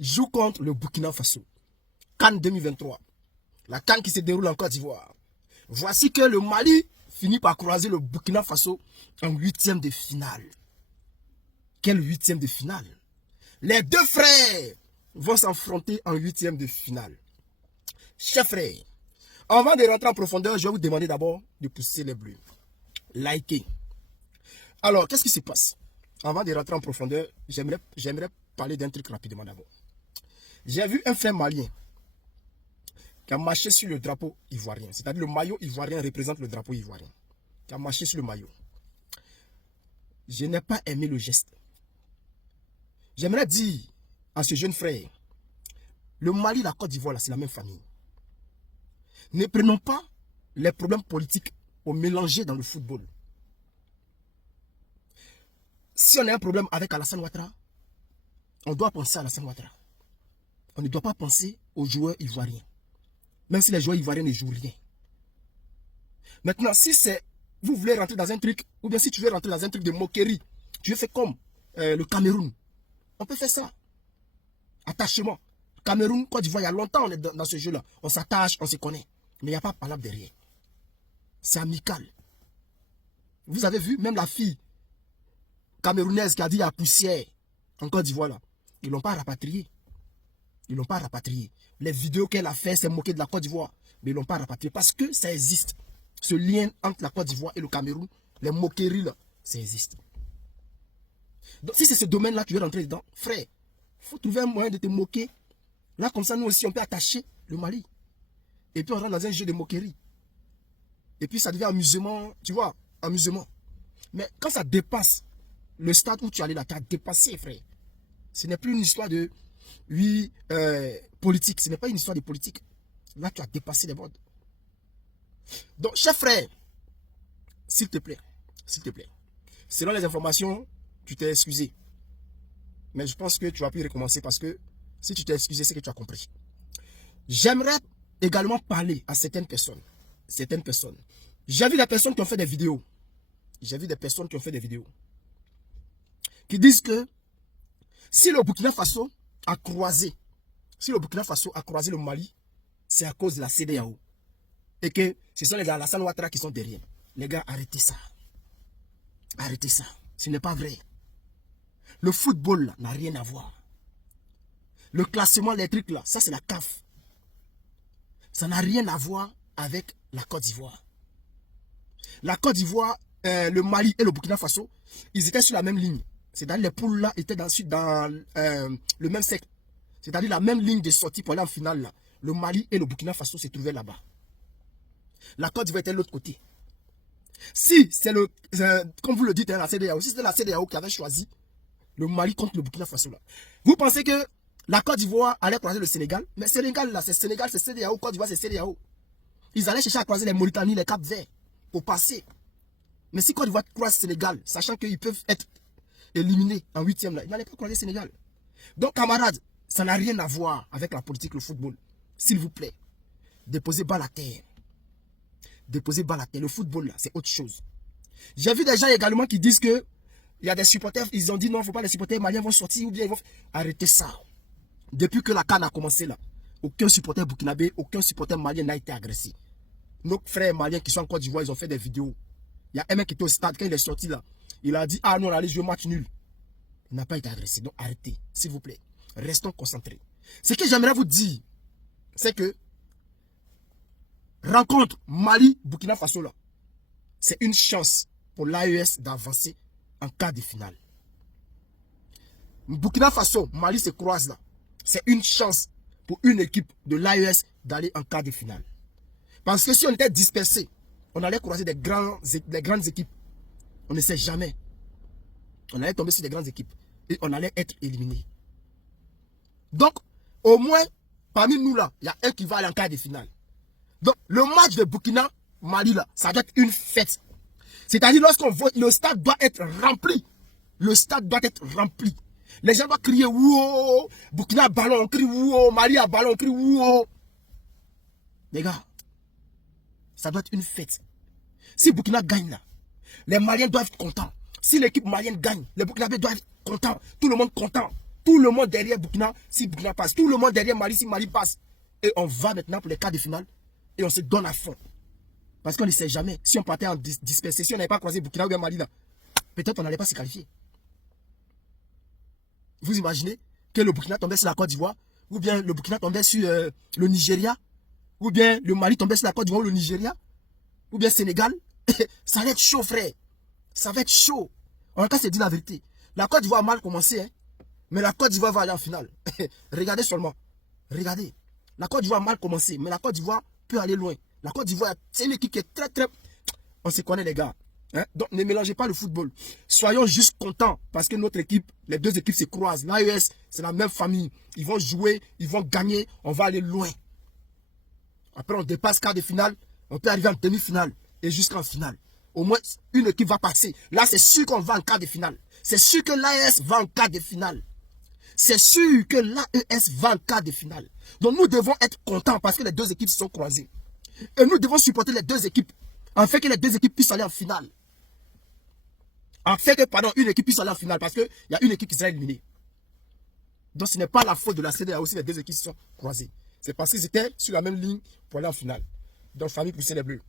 joue contre le Burkina Faso. CAN 2023. La CAN qui se déroule en Côte d'Ivoire. Voici que le Mali finit par croiser le Burkina Faso en huitième de finale. Quel huitième de finale? Les deux frères vont s'affronter en huitième de finale. Chers frères, avant de rentrer en profondeur, je vais vous demander d'abord de pousser les bleus. Likez. Alors, qu'est-ce qui se passe? Avant de rentrer en profondeur, j'aimerais parler d'un truc rapidement d'abord. J'ai vu un frère malien qui a marché sur le drapeau ivoirien. C'est-à-dire le maillot ivoirien représente le drapeau ivoirien. Qui a marché sur le maillot. Je n'ai pas aimé le geste. J'aimerais dire à ce jeune frère, le Mali et la Côte d'Ivoire, c'est la même famille. Ne prenons pas les problèmes politiques au mélanger dans le football. Si on a un problème avec Alassane Ouattara, on doit penser à Alassane Ouattara. On ne doit pas penser aux joueurs ivoiriens. Même si les joueurs ivoiriens ne jouent rien. Maintenant, si c'est vous voulez rentrer dans un truc, ou bien si tu veux rentrer dans un truc de moquerie, tu veux faire comme le Cameroun. On peut faire ça. Attachement. Cameroun, Côte d'Ivoire, il y a longtemps on est dans ce jeu-là. On s'attache, on se connaît. Mais il n'y a pas de palabre derrière. C'est amical. Vous avez vu, même la fille camerounaise qui a dit il y a poussière en Côte d'Ivoire là. Ils ne l'ont pas rapatriée. Ils ne l'ont pas rapatriée. Les vidéos qu'elle a fait, c'est moquer de la Côte d'Ivoire. Mais ils ne l'ont pas rapatriée parce que ça existe. Ce lien entre la Côte d'Ivoire et le Cameroun, les moqueries là, ça existe. Donc si c'est ce domaine-là que tu veux rentrer dedans, frère, il faut trouver un moyen de te moquer. Là, comme ça, nous aussi, on peut attacher le Mali. Et puis on rentre dans un jeu de moquerie. Et puis ça devient amusement, tu vois, amusement. Mais quand ça dépasse le stade où tu es allé là, tu as dépassé, frère. Ce n'est plus une histoire de, oui, politique. Ce n'est pas une histoire de politique. Là, tu as dépassé les bords. Donc, chers frères, s'il te plaît, selon les informations, tu t'es excusé. Mais je pense que tu vas plus recommencer parce que si tu t'es excusé, c'est que tu as compris. J'aimerais également parler à certaines personnes. J'ai vu des personnes qui ont fait des vidéos. Qui disent que si le Burkina Faso a croisé, le Mali, c'est à cause de la CEDEAO. Et que ce sont les Alassane Ouattara qui sont derrière. Les gars, arrêtez ça. Arrêtez ça. Ce n'est pas vrai. Le football n'a rien à voir. Le classement, les trucs là, ça c'est la CAF. Ça n'a rien à voir avec la Côte d'Ivoire. La Côte d'Ivoire, le Mali et le Burkina Faso, ils étaient sur la même ligne. C'est-à-dire les poules là étaient dans le même cercle. C'est-à-dire la même ligne de sortie pour aller en finale là. Le Mali et le Burkina Faso se trouvaient là-bas. La Côte d'Ivoire était de l'autre côté. Si c'est comme vous le dites, la CEDEAO, si c'était la CEDEAO qui avait choisi le Mali contre le Burkina Faso là, vous pensez que la Côte d'Ivoire allait croiser le Sénégal? Mais Sénégal là, c'est Sénégal, c'est CEDEAO, Côte d'Ivoire c'est CEDEAO. Ils allaient chercher à croiser les Mauritanie, les Cap-Vert pour passer. Mais si Côte d'Ivoire croise Sénégal, sachant qu'ils peuvent être éliminés en huitième là, ils n'allaient pas croiser Sénégal. Donc camarades, ça n'a rien à voir avec la politique, le football. S'il vous plaît, déposez bas la terre. Déposez bas la terre. Le football là, c'est autre chose. J'ai vu des gens également qui disent que il y a des supporters, ils ont dit non, il ne faut pas les supporters maliens vont sortir ou bien ils vont... Arrêtez ça. Depuis que la CAN a commencé là, aucun supporter burkinabé, aucun supporter malien n'a été agressé. Nos frères maliens qui sont en Côte d'Ivoire, ils ont fait des vidéos. Il y a un mec qui était au stade, quand il est sorti là, il a dit ah non, on allait jouer match nul. Il n'a pas été agressé. Donc arrêtez, s'il vous plaît. Restons concentrés. Ce que j'aimerais vous dire, c'est que rencontre Mali-Burkina Faso là, c'est une chance pour l'AES d'avancer en quart de finale. Burkina Faso, Mali se croisent là. C'est une chance pour une équipe de l'AES d'aller en quart de finale. Parce que si on était dispersé, on allait croiser des grandes équipes. On ne sait jamais. On allait tomber sur des grandes équipes. Et on allait être éliminé. Donc, au moins, parmi nous là, il y a un qui va aller en quart de finale. Donc, le match de Burkina-Mali là, ça doit être une fête. C'est-à-dire, lorsqu'on vote, le stade doit être rempli. Le stade doit être rempli. Les gens doivent crier wouh, Burkina ballon, on crie wouh, Mali à ballon, on crie wouh. Les gars, ça doit être une fête. Si Burkina gagne là, les Maliens doivent être contents. Si l'équipe malienne gagne, les Burkinabés doivent être contents. Tout le monde content. Tout le monde derrière Burkina, si Burkina passe. Tout le monde derrière Mali, si Mali passe. Et on va maintenant pour les quarts de finale. Et on se donne à fond. Parce qu'on ne sait jamais. Si on partait en dispersé, si on n'avait pas croisé Burkina ou bien Mali là, peut-être on n'allait pas se qualifier. Vous imaginez que le Burkina tombait sur la Côte d'Ivoire, ou bien le Burkina tombait sur le Nigeria, ou bien le Mali tombait sur la Côte d'Ivoire ou le Nigeria, ou bien Sénégal. Ça va être chaud, frère. Ça va être chaud. On va pas se dire la vérité. La Côte d'Ivoire a mal commencé, hein, mais la Côte d'Ivoire va aller en finale. Regardez seulement. Regardez. La Côte d'Ivoire a mal commencé, mais la Côte d'Ivoire peut aller loin. La Côte d'Ivoire, c'est une équipe qui est très... On se connaît, les gars. Hein? Donc, ne mélangez pas le football. Soyons juste contents parce que notre équipe, les deux équipes se croisent. L'AES, c'est la même famille. Ils vont jouer, ils vont gagner, on va aller loin. Après, on dépasse quart de finale, on peut arriver en demi-finale et jusqu'en finale. Au moins, une équipe va passer. Là, c'est sûr qu'on va en quart de finale. C'est sûr que l'AES va en quart de finale. C'est sûr que l'AES va en quart de finale. Donc, nous devons être contents parce que les deux équipes se sont croisées. Et nous devons supporter les deux équipes, afin que les deux équipes puissent aller en finale. Afin que, pardon, une équipe puisse aller en finale, parce qu'il y a une équipe qui sera éliminée. Donc ce n'est pas la faute de la CEDEAO aussi les deux équipes se sont croisées. C'est parce qu'ils étaient sur la même ligne pour aller en finale. Donc famille poussée les bleus.